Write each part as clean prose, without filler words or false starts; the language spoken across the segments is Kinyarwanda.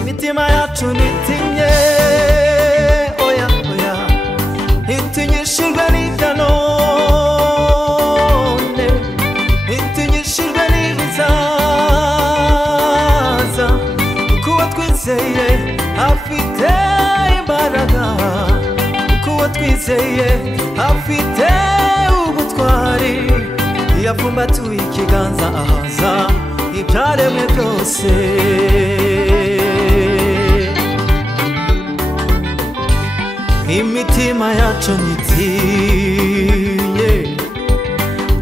Imitima yacu nitinye oya oya itinyishijwe n'ibya none itinyishijwe n'ibizaza kuko uwo twizeye afite imbaraga kuko uwo twizeye afite ubutwari iyo apfumbatuye ikiganza ahaza ibyaremwe byose imitima yacu nitinye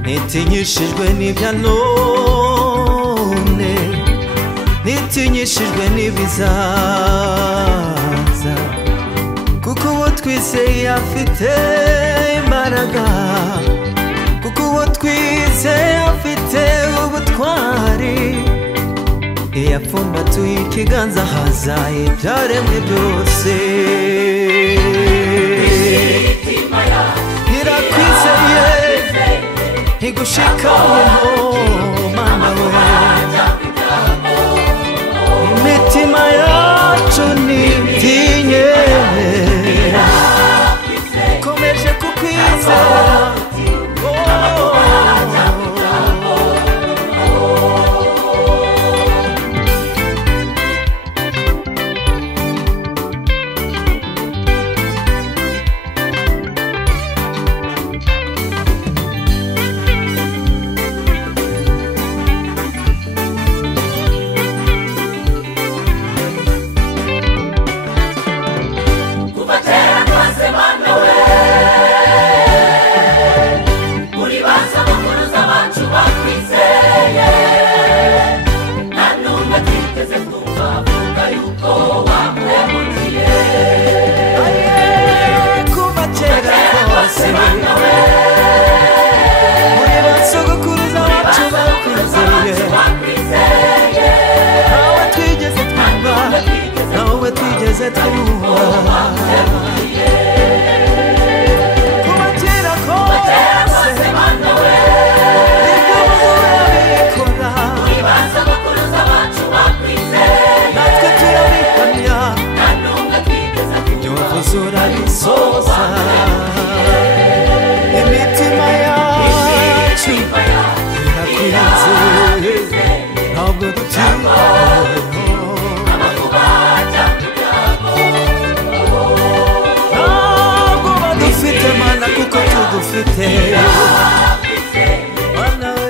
nitinyishijwe n'ibya none nitinyishijwe n'ibizaza kuko uwo twizeye afite imbaraga kuko uwo twizeye afite ubutwari iyo apfumbatuye ikiganza haza ibyaremwe byose irakwizeye igushikamyeho mana we imitima yacu nitinye ikomeje kukwizera imitima yacu irakwizeye ntabwo dutinya ntabwo badufite mana kuko tugufite mana we